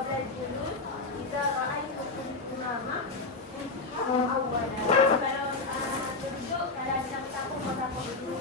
qabla al-julus idza ra'aytum imama awwalan. Kalau duduk, kalau sedang bertapa, bertapa dulu.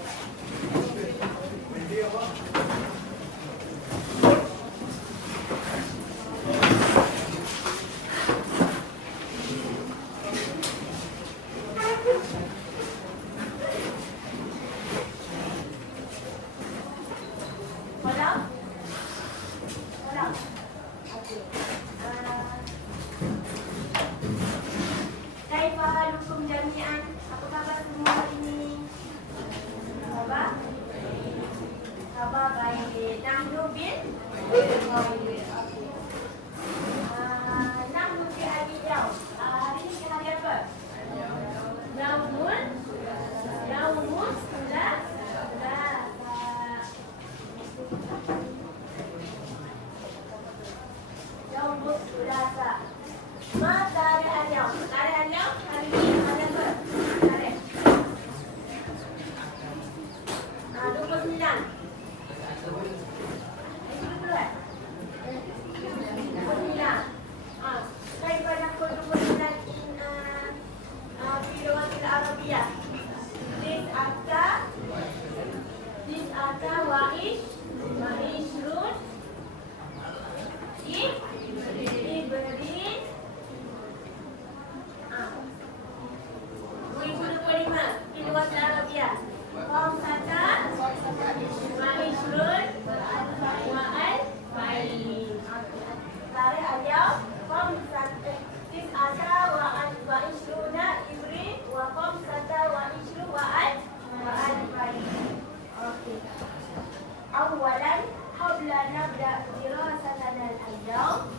Awalan, qabla nabda dirasatana al-yawm.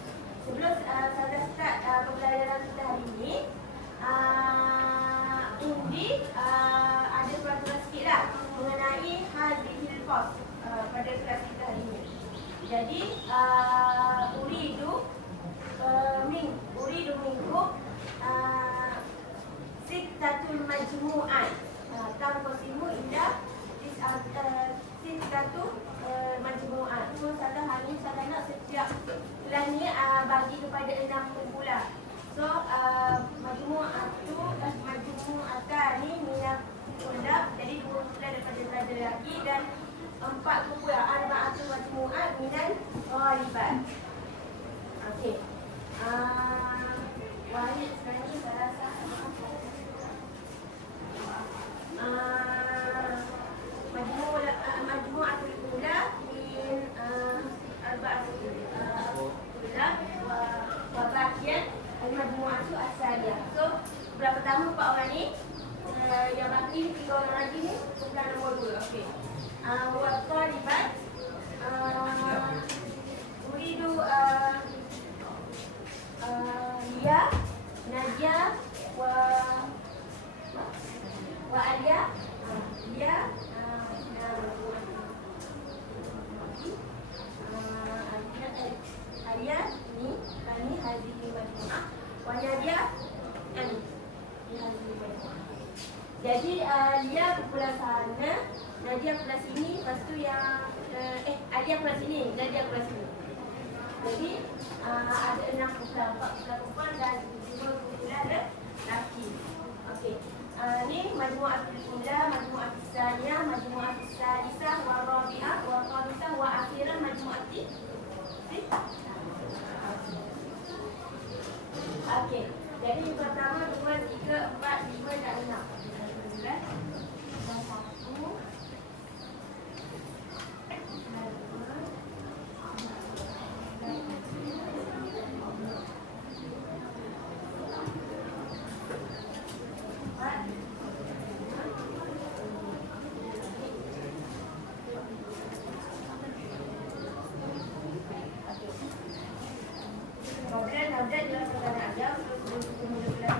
Sebelum saya start pembelajaran kita hari ini, ada peraturan sikit lah mengenai hadhil fasl pada kelas kita hari ini. Jadi, uridu minkum sittatul majmu'at tanqasimu ila sittatul majmu'at. So saya nak setiap kelas ni bagi kepada 6 kumpulan. So majmu'atan ni minat tulab, jadi 2 kumpulan daripada pelajar lelaki dan 4 kumpulan arba'atul majmu'at minal ghalibat. Okey. Wahid sekarang ni saya rasa majmu'atul ula min arba'atul tulab wa baqiyan al-majmu'atu as-saliyah. So bulan pertama 4 orang ni, yang baki 3 orang lagi ni kumpulan nombor 2. Okey. Wa talibat uridu Lia, Nadia wa Alia. Lia, Alia ni kami hadhihi majmu'ah wa Nadia ni hadhihi majmu'ah. Jadi Lia kumpulan sana, Nadia kumpulan sini, lepas tu yang Alia kumpulan sini, Nadia kumpulan sini. Jadi ada 6 kumpulan, 4 kumpulan perempuan dan 2 kumpulan lelaki. Okey. Ni majmu'atul ula, majmu'atul tsaniyah, majmu'atul salisah, wa rabi'ah, wa khamisah, wa akhirah majmu'atul sittah. Okey. Jadi pertama 2, 3, 4, 5 dan 6. Kemudian dia akan ada ayam, terus kemudian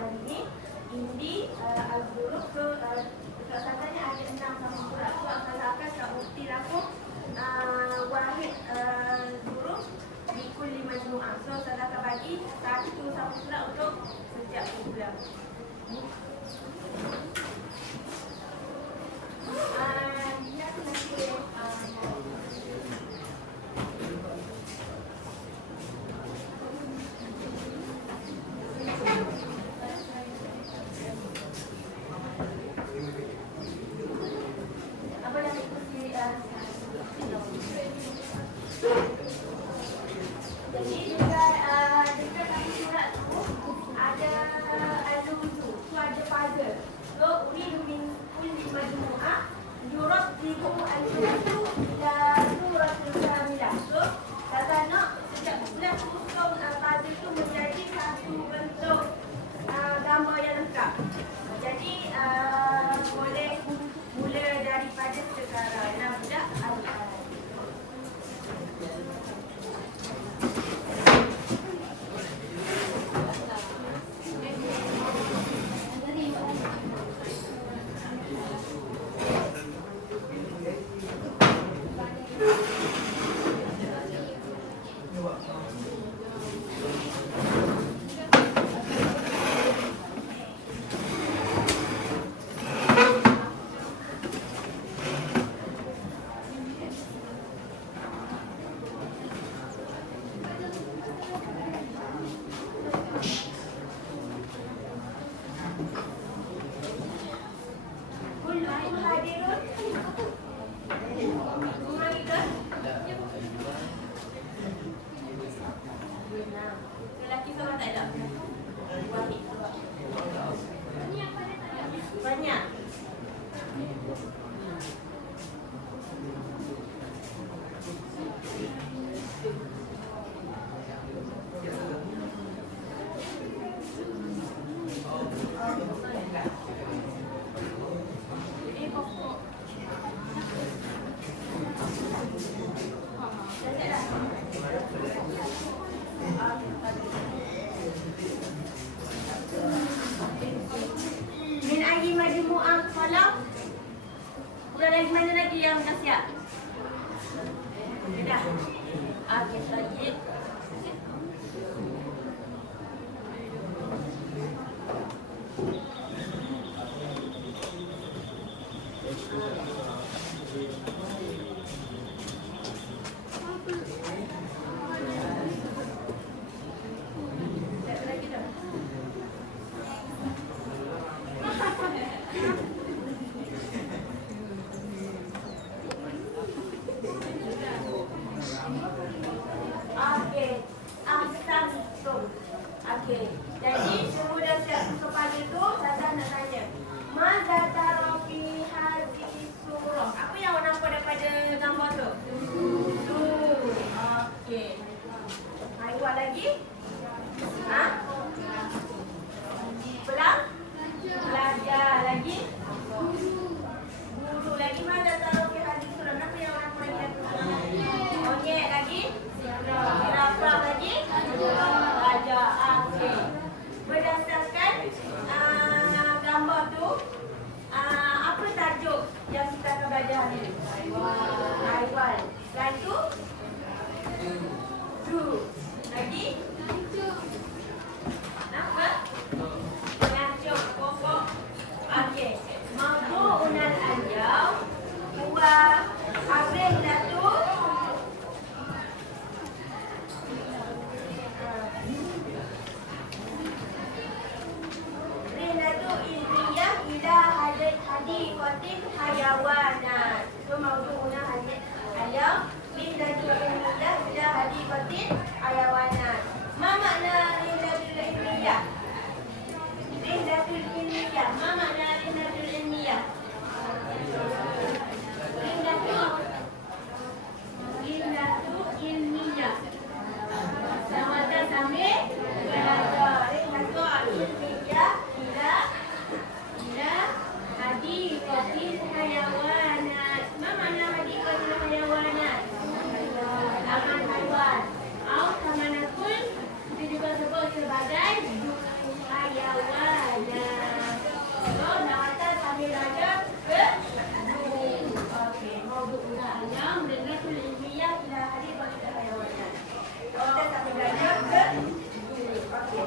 mana lagi yang dah siap? Dah. Okey, Sajid. Okey, ahsantum. Okey, jadi semua dah siap kepada tu, Saza nak tanya. Madza tara fi hadhihi surah? Apa yang awak nampak daripada gambar tu? Tu. Okey. Hai, buat lagi? Ha? Pelang? Belajar lagi? Guru lagi. Madza tara fi hadhihi surah? Apa yang awak nampak lagi? Monyet lagi? Girafah lagi? Raja. Okey. Berdasarkan gambar tu, apa tajuk yang kita akan belajar hari ini? Haiwan. Dan tu? Zoo. Lagi? Apa? Pengacuk pokok. Okey. Mawdu'un al-yawm huwa ar-rihlatu ilmiyah ila hadiqatil hayawanat. So mawdu'una al-yawm rihlatu ilmiyah ila hadiqatil hayawanat. Ma makna rihlatul ilmiyah? Rihlatul ilmiyah. Ma makna rihlatul ilmiyah? Rihlatul ilmiyah. Sama-sama sambil belajar. Rihlatul ilmiyah ila hadiqatil hayawanat. Ma makna hadiqatil hayawanat? Taman haiwan. Atau tamanakul, kita juga sebut sebagai zoo hayawanat. So, nak sambil belajar ke zoo. Okey, mawdu'una al-yawm rihlatul ilmiyah ila hadiqatil hayawanat. Kita sambil belajar ke zoo. Okey.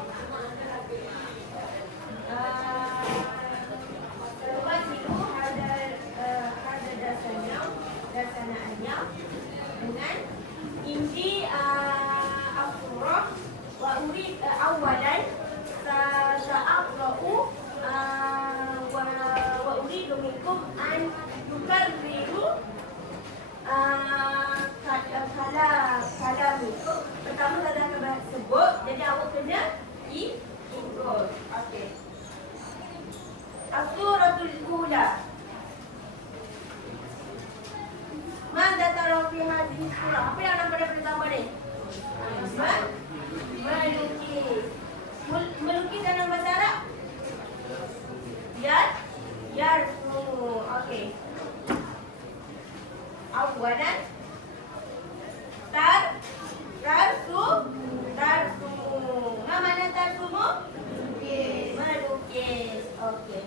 Terwasilu ada dasarnya dengan indi as-surah wa urid awalan sa'aqra'u wa uridu minkum an tukarriru kalamikum. Pertama saya akan sebut, jadi awak kena ikut. Okey. As-suratul ula. Madza tara fi hadhihi surah? Apa yang nampak daripada gambar ni? Melukis. Melukis dalam bahasa Arab? Yarsu. Okey. Awalan tarsu. Ma mana tarsumu? Melukis. Okey.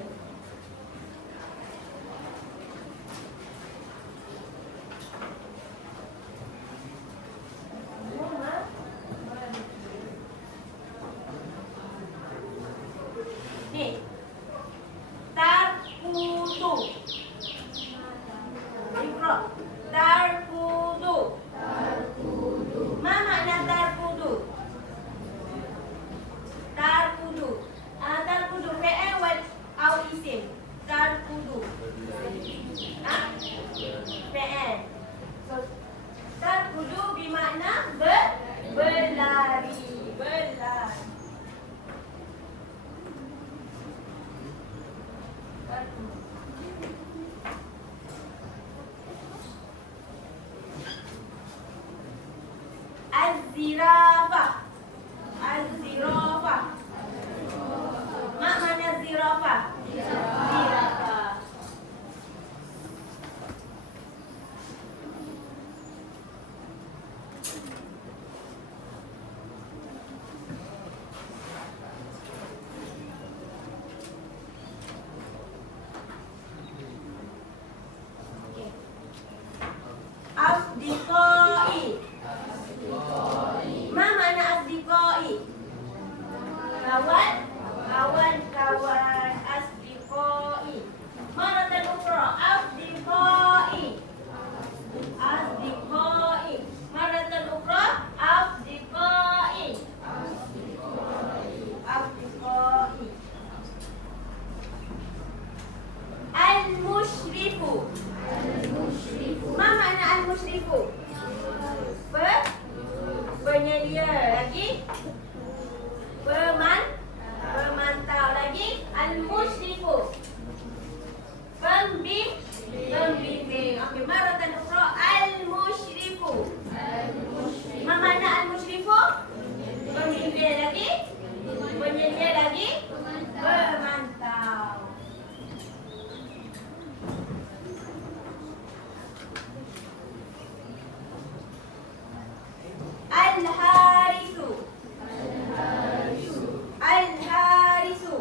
Ni. Tarkudu. Iqra. Tarkudu. Ma makna tarkudu? Tarkudu. Tarkudu fi'il wal au isim. Tarkudu. Fi'il. So, tarkudu bermakna berlari. Berlari. Az-zirafah. Az-zirafah. Ma mana zirafah? Zirafah. Al-mushrifu. Penyedia. Lagi? Pemantau. Lagi? Al-mushrifu. Pembimbing. Okey, maratan ukhra. Al-mushrifu. Ma makna al-mushrifu? Pembimbing. Lagi? Penyedia. Lagi? Pemantau. Al-harisu. Al-harisu.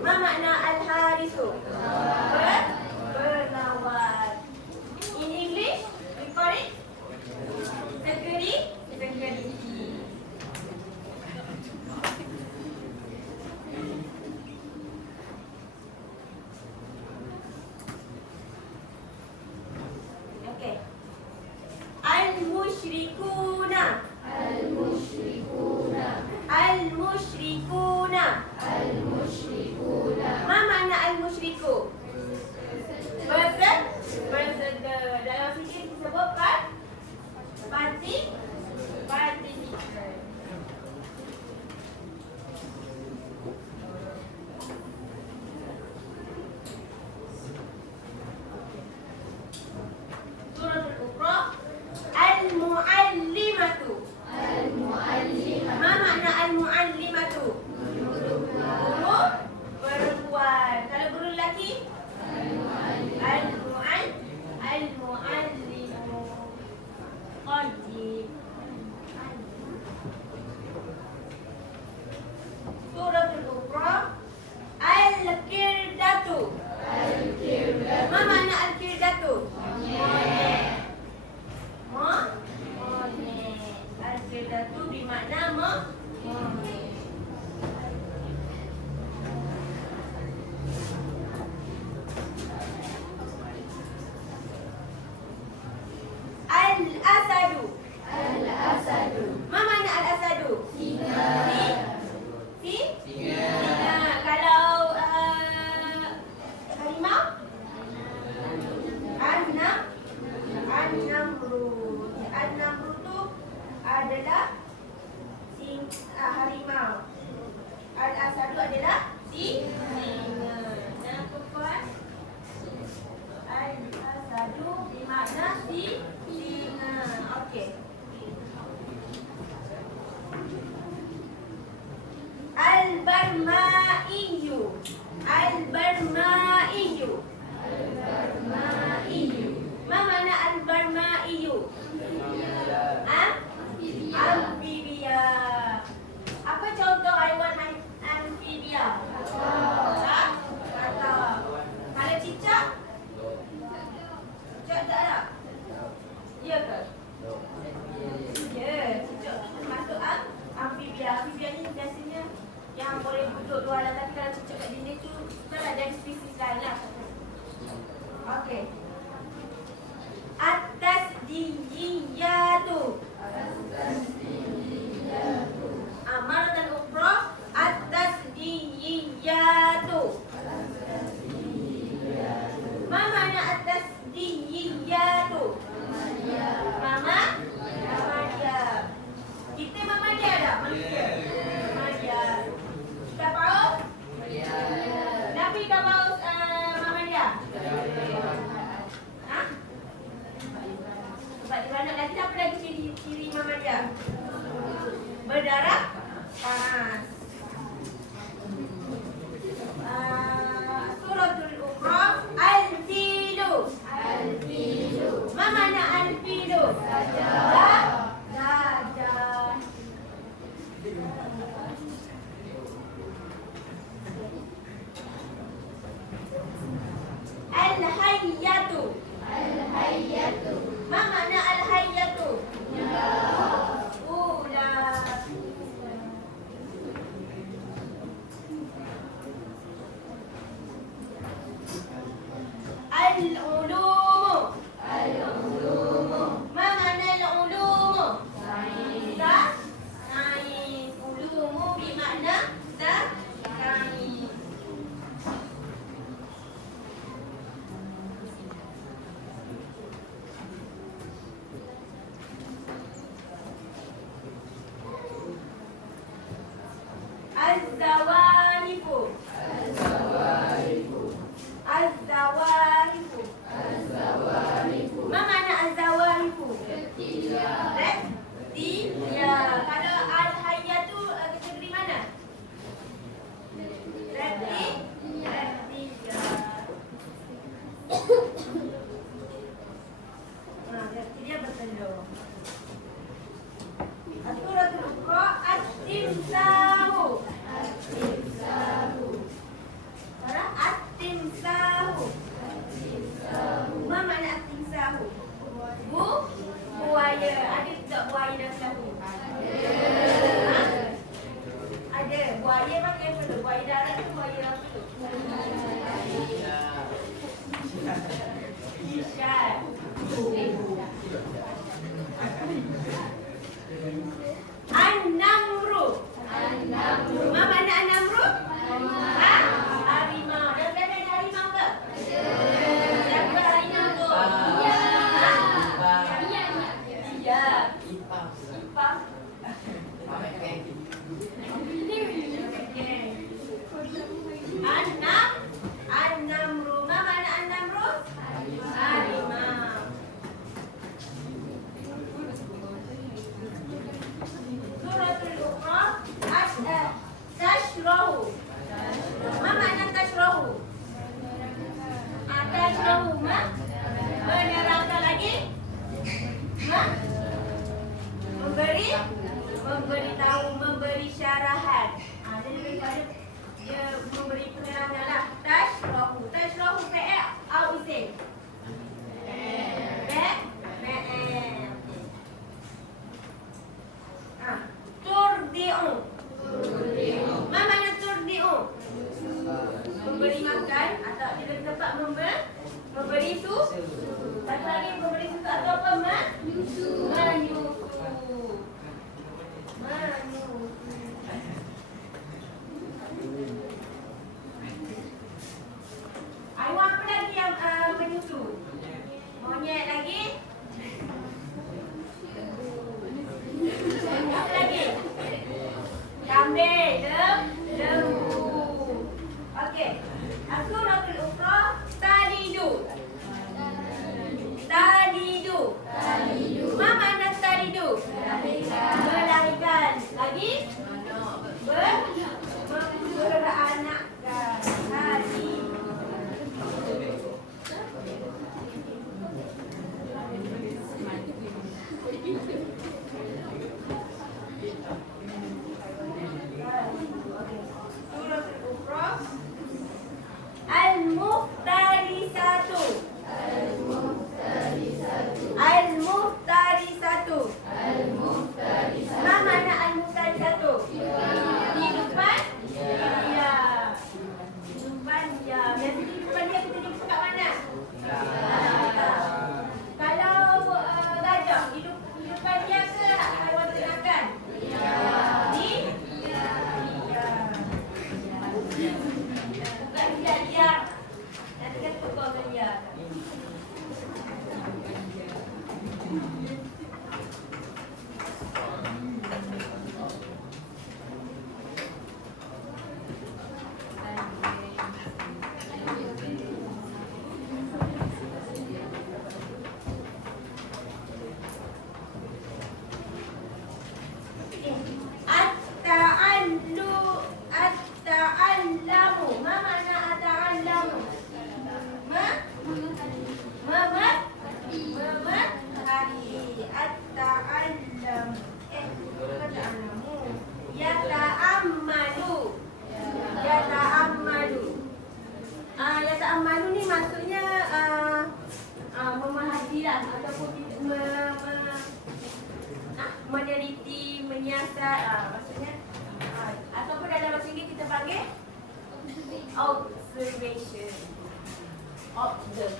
Ma makna al-harisu? Penawar. In English, we call it security. Okay. Al-musyrikuna. Ma makna al-musyriku? Berserta. Dalam sini disebutkan participant. Suratul Ukhra. Al-muallimatu. Ma makna al-muallimatu? Guru perempuan. Kalau guru lelaki? Al-muallimu. Qadib. Suratul Ukhra. Al-kirdatu. Ma makna al-kirdatu? Monyet. Al-kirdatu bermakna monyet. Al-asadu. Ma makna al-asadu? Singa. Kalau harimau? An-namrud. An-namrud tu adalah harimau. Al-asadu adalah singa. Jangan lupa. Al-asadu bermakna singa. Okey. Al-barmaiyu. Ma makna al-barmaiyu? Amfibia. Apa contoh haiwan amfibia? Kata. Kalau cicak? Cicak tak ada? Ya ke? Ya, cicak tu termasuk amfibia. Amfibia ni biasanya yang boleh duduk luar lah. Tapi kalau cicak kat dinding tu, itulah dari spesies lain lah. Okey. At-tasdiyiyatu. Amaratan ukhra. At-tasdiyiyatu. Ma makna at-tasdiyiyatu? Mama dia. Kita mama dia tak? Manusia. Mama dia. Kita paus? Nabi tak paus mama dia? Ha? Sebab di mana lagi apa lagi ciri mama dia? Berdarah panas. Suratul Ukhra. Al-filu. Ma makna al-filu? Gajah. Al-hayyatu. Ma makna al-hayyatu? Ular. Al-ulumu. Ma makna al-ulumu? Sains. Ulumu bermakna sains. Menerangkan lagi. Memberitahu, memberi syarahan. Jadi daripada dia memberi penerangan lah. Tashrahu. Tashrahu fi'il au isim. Turdi'u. Apa makna turdi'u? Memberi makan atau kita tempat memberi susu. Satu lagi memberi susu atau apa? Menyusu. Haiwan apa lagi yang menyusu? Monyet lagi? Apa lagi? Kambing, lembu. Okey. As-suratul ukhra talidu. Apa makna talidu? Melahirkan. Lagi? Beranakkan. Al-muhtarisatu. Apa makna al-muhtarisatu? Kehidupan? Ya. Kehidupan ya. Biasa kehidupan dia kita jumpa kat mana? Kalau gajah, kehidupan dia ke haiwan ternakan? Di? Ya. Bukan dia. Nanti kan tukar dia. At-ta'allamu. Ma makna at-ta'allamu? Memahami. At-ta'allam. At-ta'allamu. Yata'ammalu. Yata'ammalu. Yata'ammalu ni maksudnya memahami lah ataupun meneliti, menyiasat. Maksudnya ataupun dalam bahasa Inggeris kita panggil observation. Observe.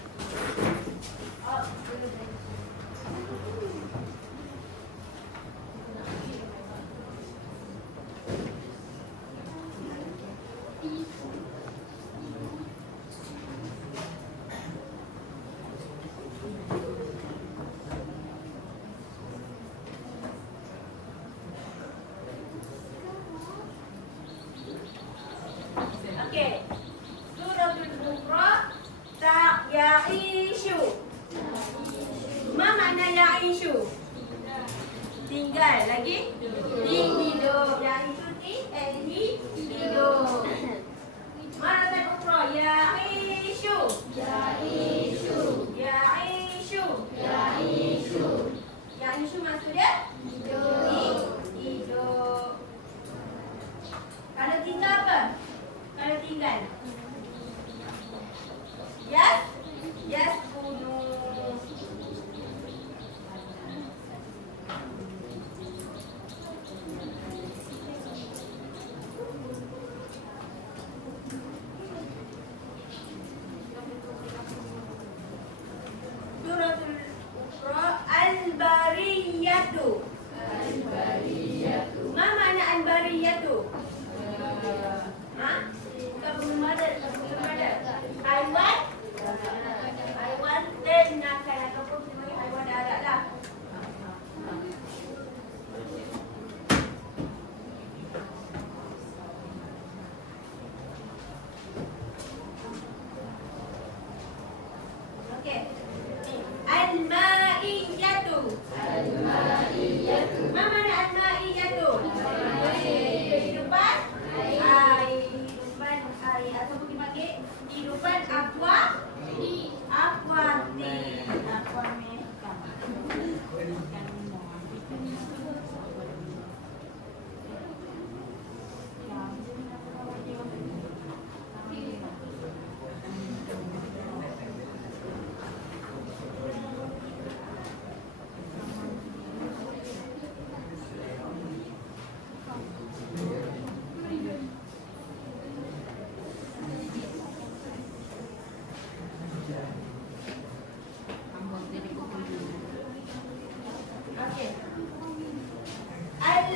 Okey. Suratul Ukhra ya'ishu. Ma makna ya'ishu? Tinggal. Lagi? Hidup. Ya'ishu hidup. Maratan ukhra ya'ishu. Ya'ishu maksudnya hidup. Kalau tinggal apa? Kalau tinggal yes kunu.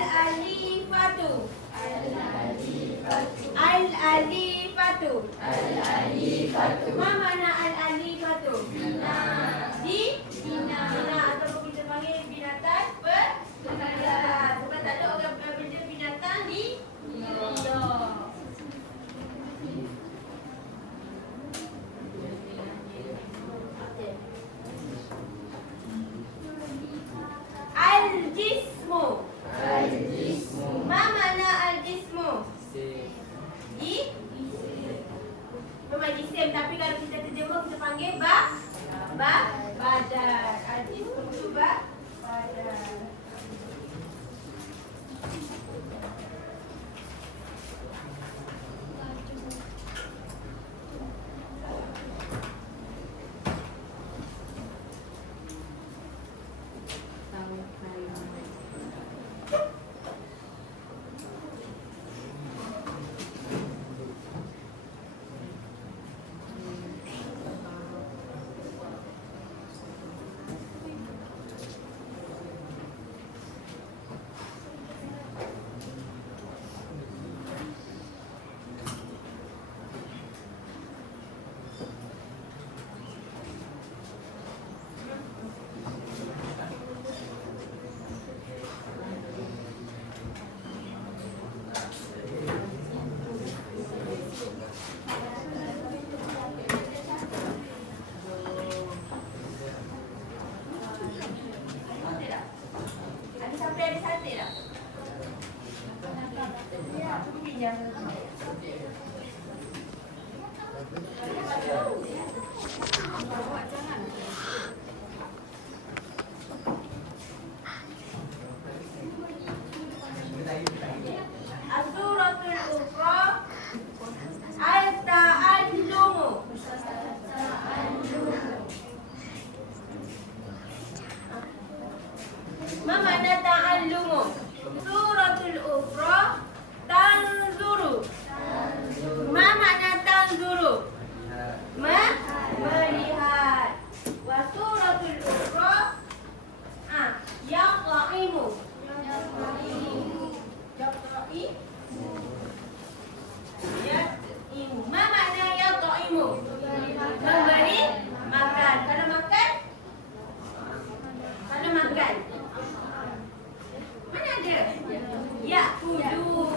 Al-alifatu. Al-alifatu. Ma mana al-alifatu? Di bina. Ataupun kita panggil binatang perkara. Sebab tak ada orang benda binatang di bina. Al-jismu. Ma mana al-jismu? Memang jisim, tapi kalau kita terjemah kita panggil badan. Al-jismu tu badan. As-suratul ukhra al-ta'allumu. Ma mana ta'allumu? Suratul ukhra tanzuru. Ma mana tanzuru? Melihat. Wa suratul ukhra yaqaimu. Yaqaimu. Ma mana yaqaimu? Memberi makan. Kalau makan? Kalau makan. Mana ada? Ya'kulu.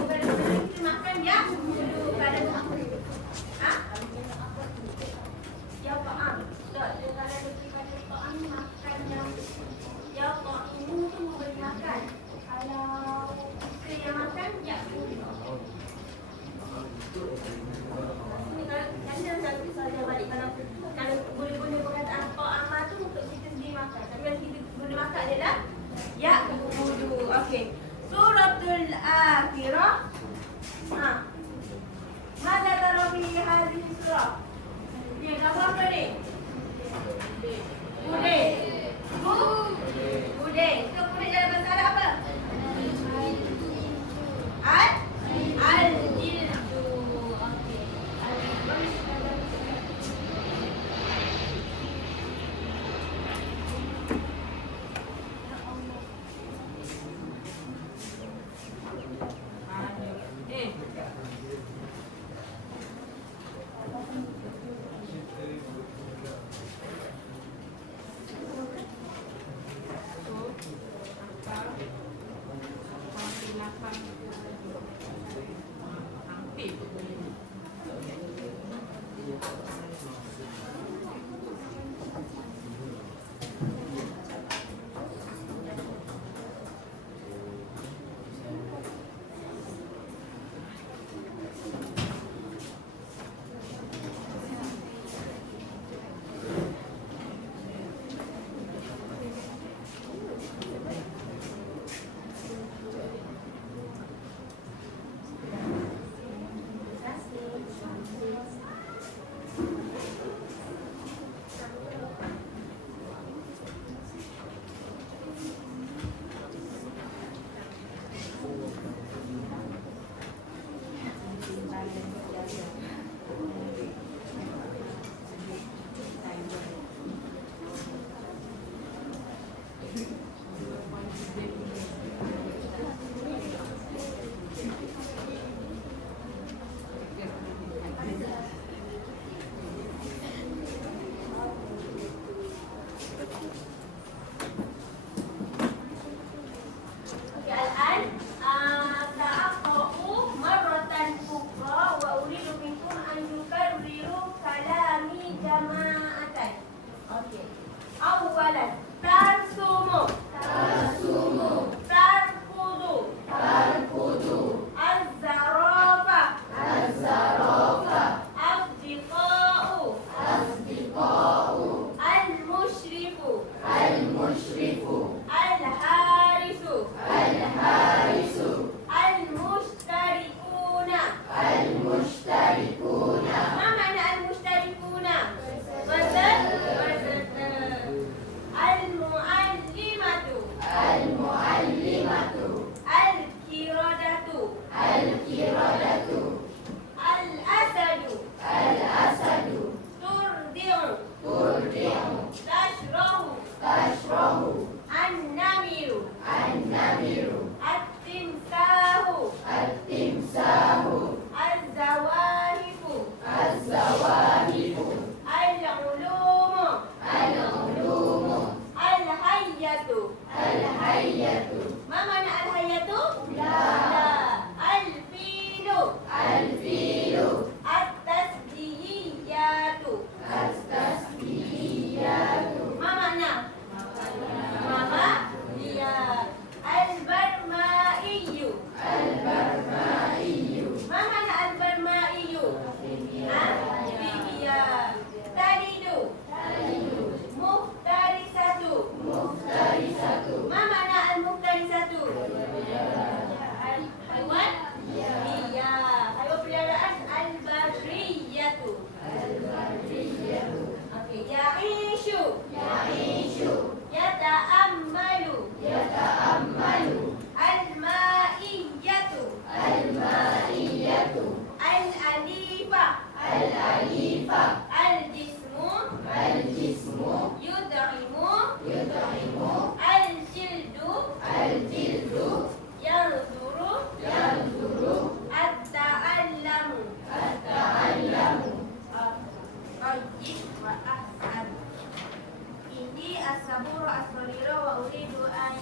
as-sabur as-sabira wa uridu an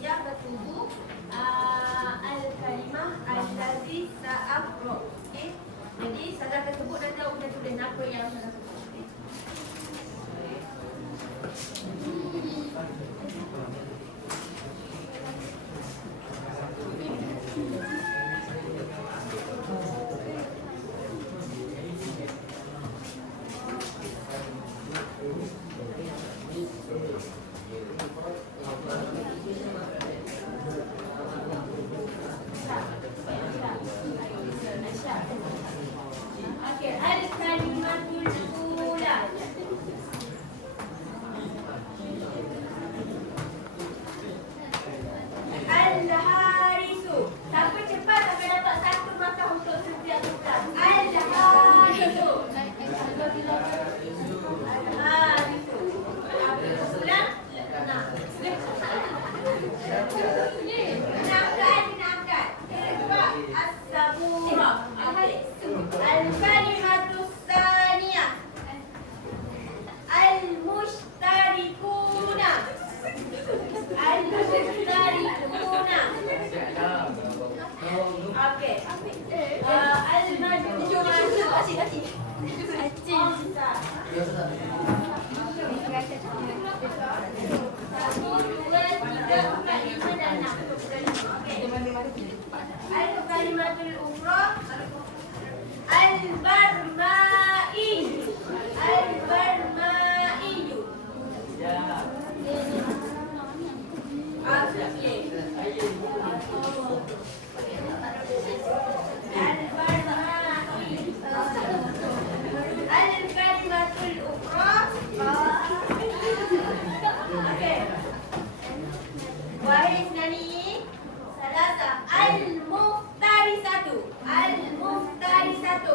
yaktubu al-kalimah allazi sa'aqra. Okey. Jadi Salah akan sebut nanti awak kena tulis apa yang Salah sebut. Okey. Okey, al-kalimatul ula. Al-harisu. Siapa cepat akan dapat satu markah untuk setiap tugas. Al-harisu. Al-harisu. Ulang. Nah. Enamkan. Kedua, as-sabura. Okey. Al-kalimatus tsaniyah. Al-mushtarikuna. Al-mushtarikuna. Okey. Al-majmu'ah. Satu, dua, tiga, empat, lima dan enam. Okey. Al-kalimatul ukhra. Al-barma'i. Al-barma'i. Okey. Al-barma'i. Al-kalimatul ukhra. Okey. Wahid nani. Salasa. Al-muftarisatu. Al-muftarisatu.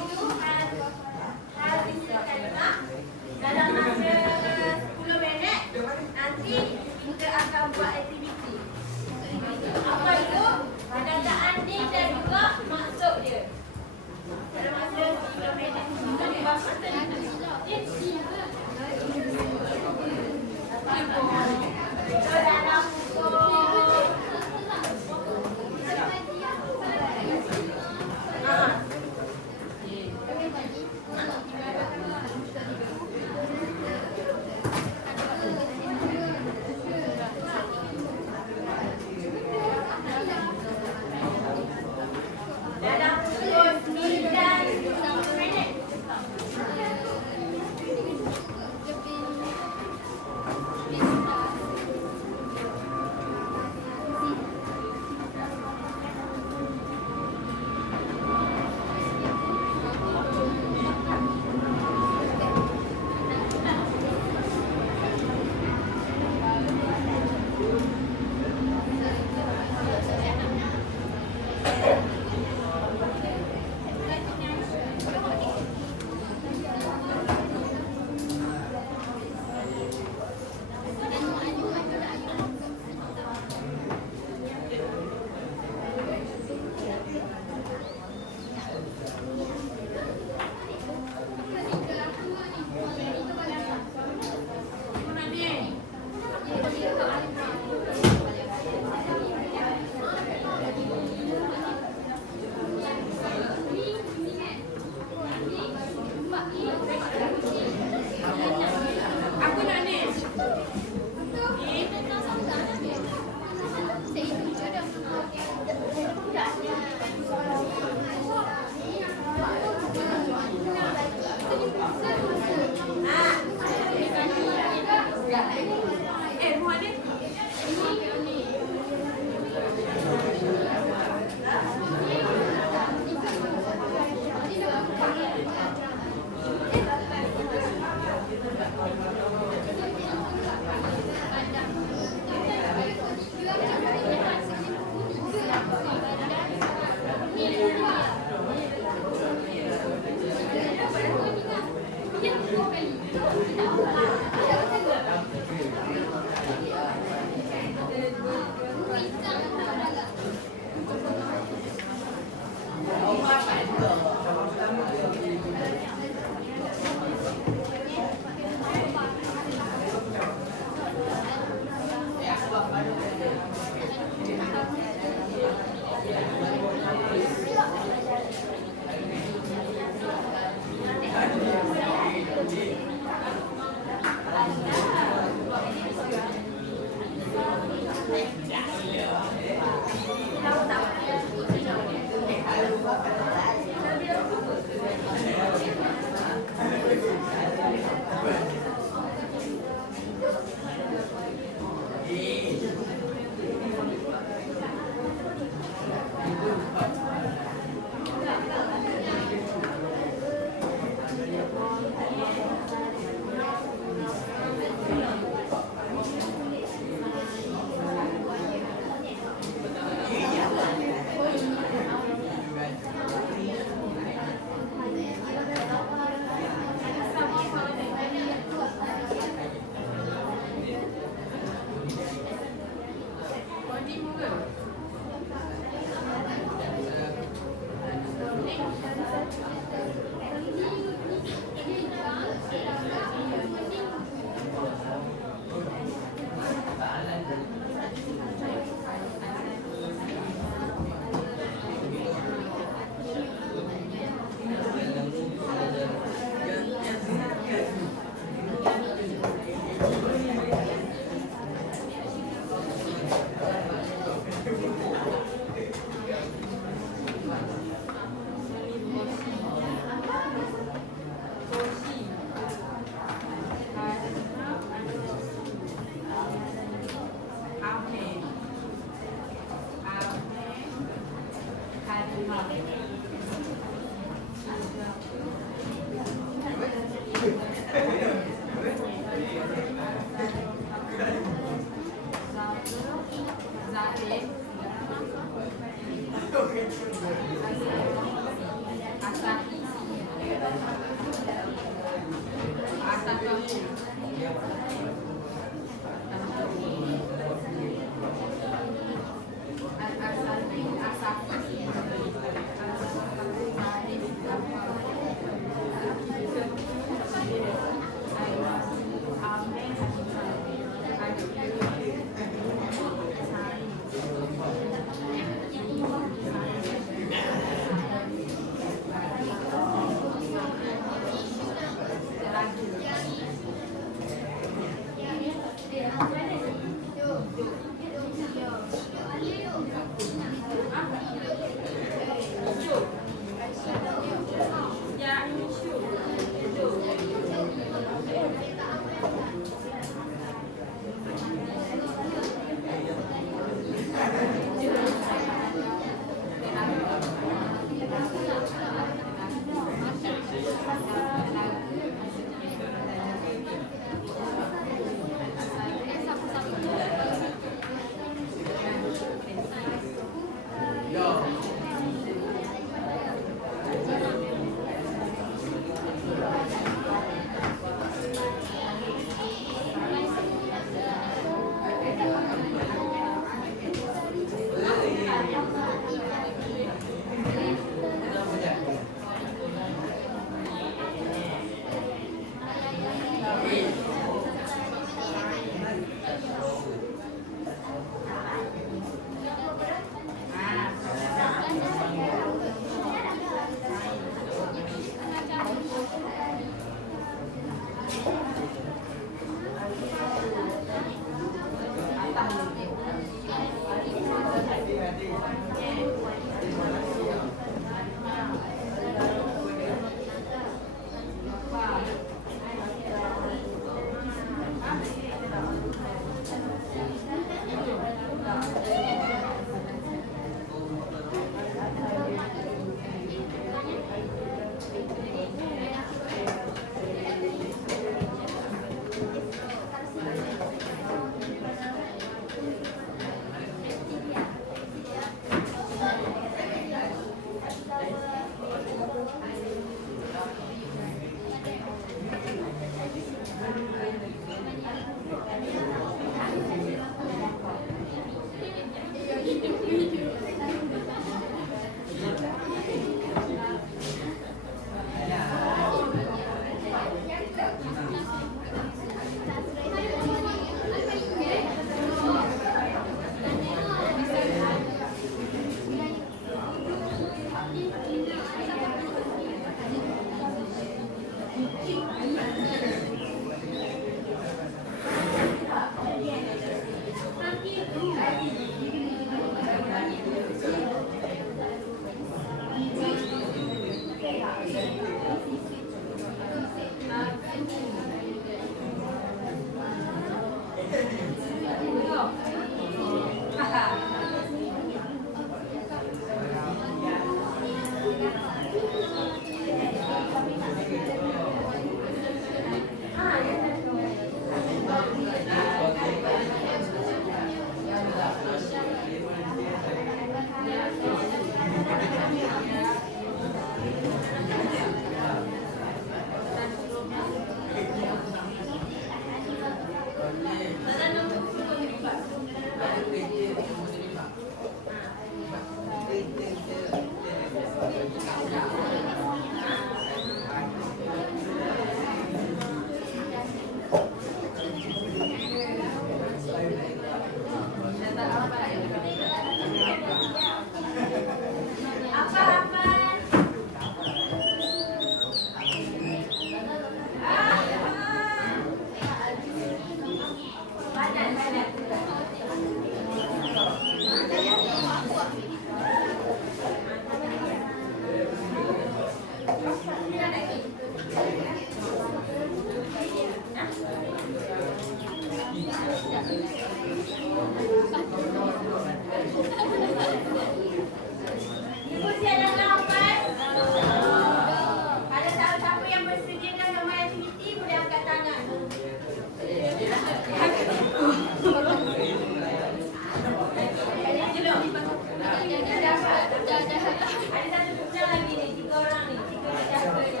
Ada satu pula lagi ni, 3 orang ni. 3 jaga ni.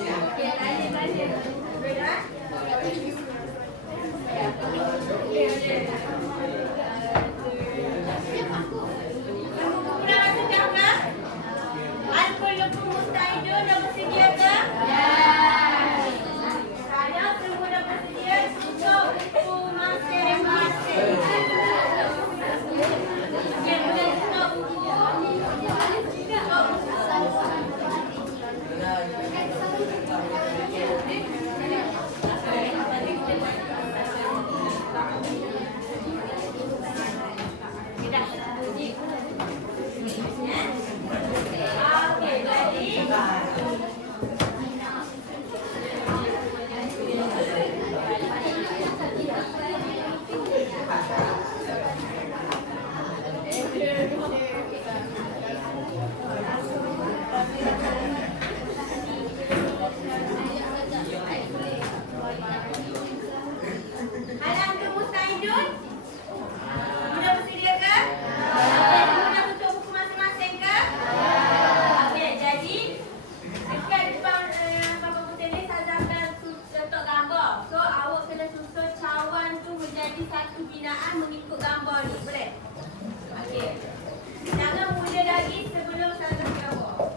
Okey, tanya. Betul? Kurang sedap ke? Al-Qur'an Mustahidun dah bersedia ke? Ya. Sekarang semua dah bersedia untuk buku masing-masing. Okey, boleh stop buku. Satu binaan mengikut gambar ni, boleh? Okey. Jangan mula lagi sebelum saya kasih gambar.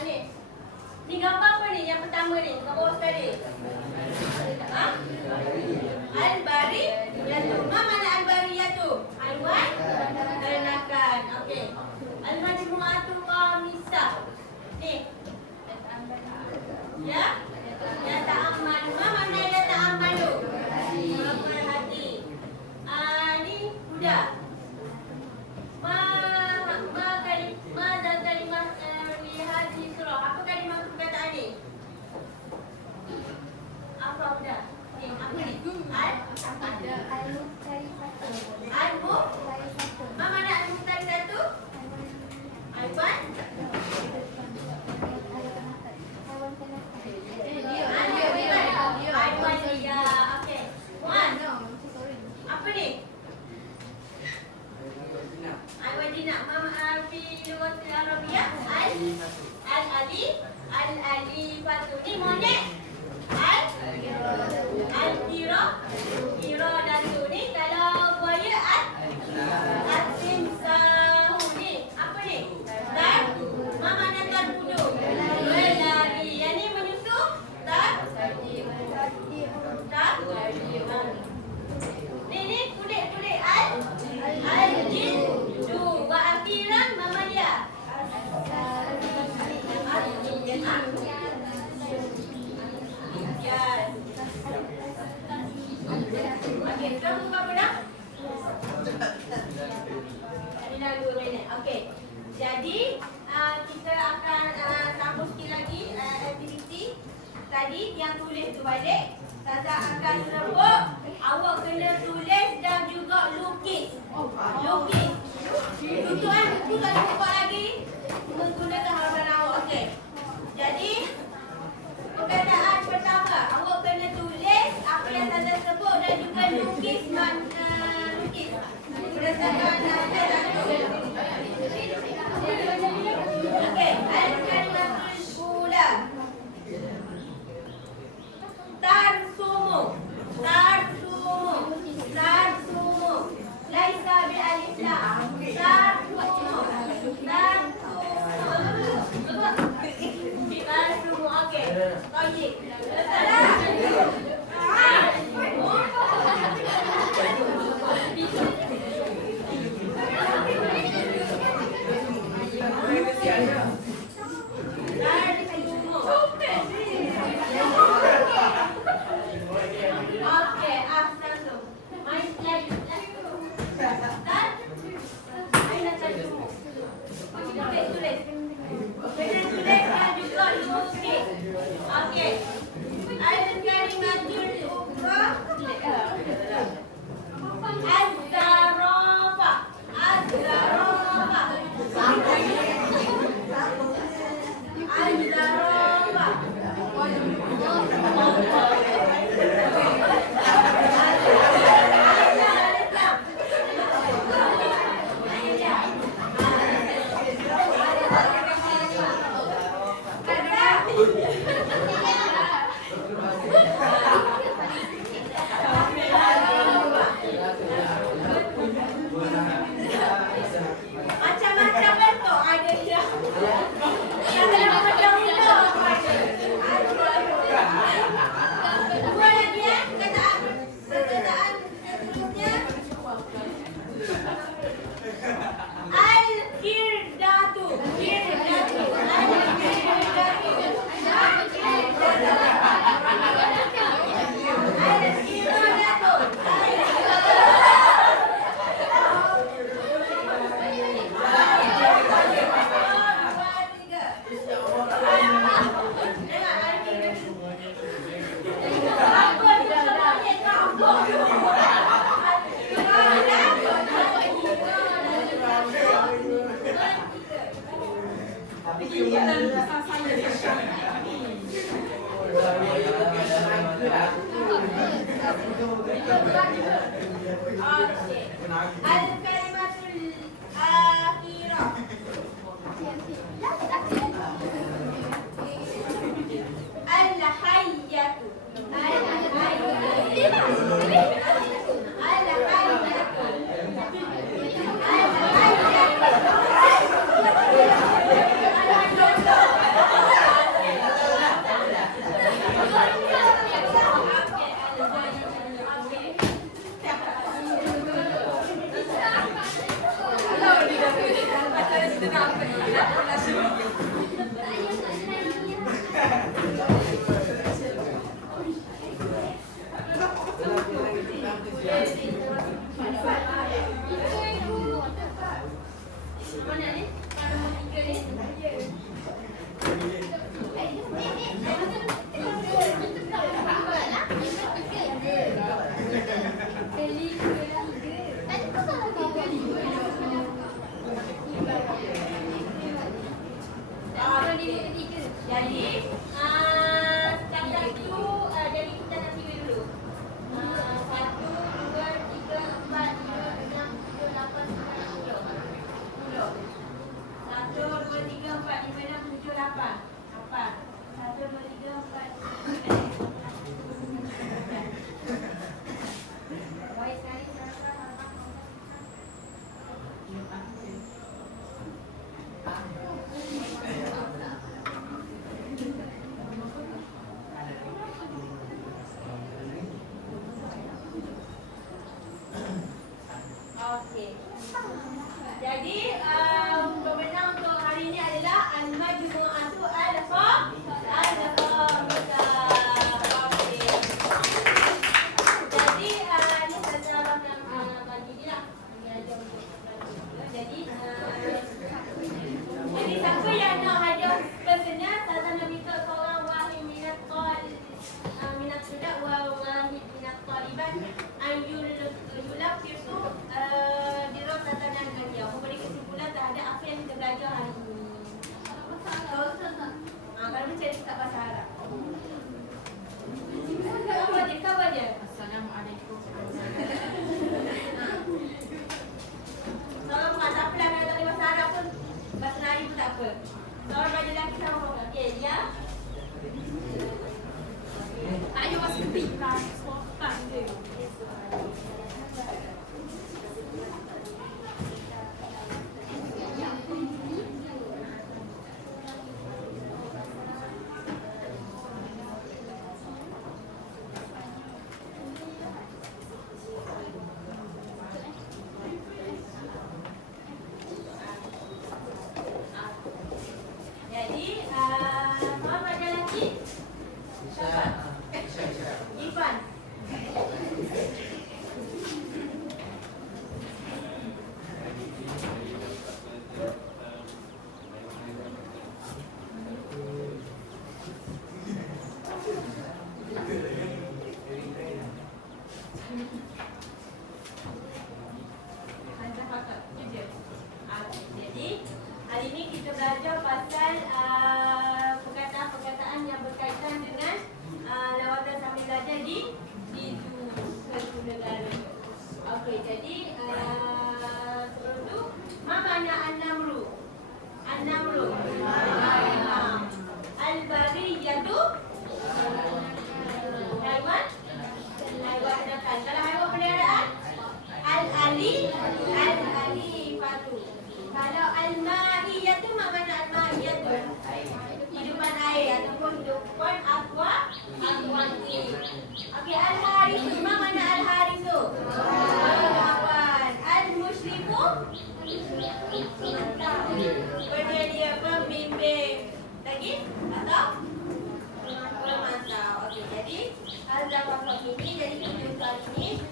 Ni. Ni gambar apa ni yang pertama ni? Gambar sekali. Ha? Al-Bariyatu. Mana Al-Bariyatu? Haiwan ternakan. Okey. Al-Majmu'atu Qamisah. Ni. Ya? Ya ta'amalu. Mana ya ta'amalu? Berhati. Ni kuda. Mada kalimah li hadhihi surah. Apa kalimah perkataan ni? Apa kuda? Ni apa ni? Al-mu. Mana al-mustari satu? Haiwan. Haiwan dia. Okey. Wan. Apa ni? Al-wajina. Fi lughat al-arabiyah al-alifatu. Ni monek. Al-iradatu. Ni kalau buaya at-timsahu. Ni apa ni? Mana tarkudu? Berlari. Yang ni menyusu? Ni kulit-kulit al-jindu. Wa akhiran mama dia. Yes. Okey, kita buka apa dah? Ini dah dua minit. Okey. Jadi, kita akan sambung sikit lagi aktiviti. Tadi yang tulis tu balik. Ustazah akan sebut. Awak kena tulis dan juga lukis. Lukis. Tutupan buku tak boleh buat lagi. Menggunakan harapan awak. Okey. Jadi, perkataan pertama, awak kena tulis apa yang saya sebut dan juga lukis lukis berdasarkan perkataan tu. Okey, al-kalimatul ula. Tarsumu. Laisa bi alif lam. Tarsumu. Okey. Baik. Macam-macam bentuk ada dia. Yang dalam macam muda. Dua lagi perkataan seterusnya. Al-kirdatu. Al-kalimatul akhirah. Al-hayyatu. Al-hayyatu. Jadi, setakat tu, jadi kita nak kira dulu. 1, 2, 3, 4, 5, 6, 7, 8, 9, 10. 1, 2, 3, 4, 5, 6, 7, 8. 1, 2, 3, 4. Baik sekali, okey. Jadi pemenang untuk hari ini adalah Al-Majmu'atu Al-Khamisah. Okey. Jadi ni saya nak bagi dia lah. Jadi siapa yang nak hadiah personnya, saya nak minta seorang wahid minat sudah wahid minat taliban yulafiqu dirasatan al-hadiah, memberi kesimpulan terhadap apa yang kita belajar hari ini. Kalau dia cakap bahasa Arab. Apa dia? Assalamualaikum. Kalau tak apalah, kalau tak ada bahasa Arab pun, bahasa Melayu pun tak apa. Seorang belajar lelaki sama orang. Okey, dia. Ayo masih penting. Tak dia. Jadi, seorang belajar lelaki. Siapa? Irfan. Jadi, hari ini kita belajar pasal perkataan-perkataan yang berkaitan dengan lawatan sambil belajar di suatu negara. Okey, jadi sebelum tu, ma mana an-namru? An-namru. Al-bariyatu. Haiwan. Haiwan dakan. Kalau haiwan peliharaan, al-alifatu. Kalau al-ma'iyatu, ma mana al-ma'iyatu? Hidupan air ataupun hidupan aquatik. Okey, al-harisu, ma mana al-harisu? Kawan. Al-musyrifu, penyedia, pembimbing. Lagi? Atau pemantau. Okey, jadi al-zafafah ini, jadi tujuan ini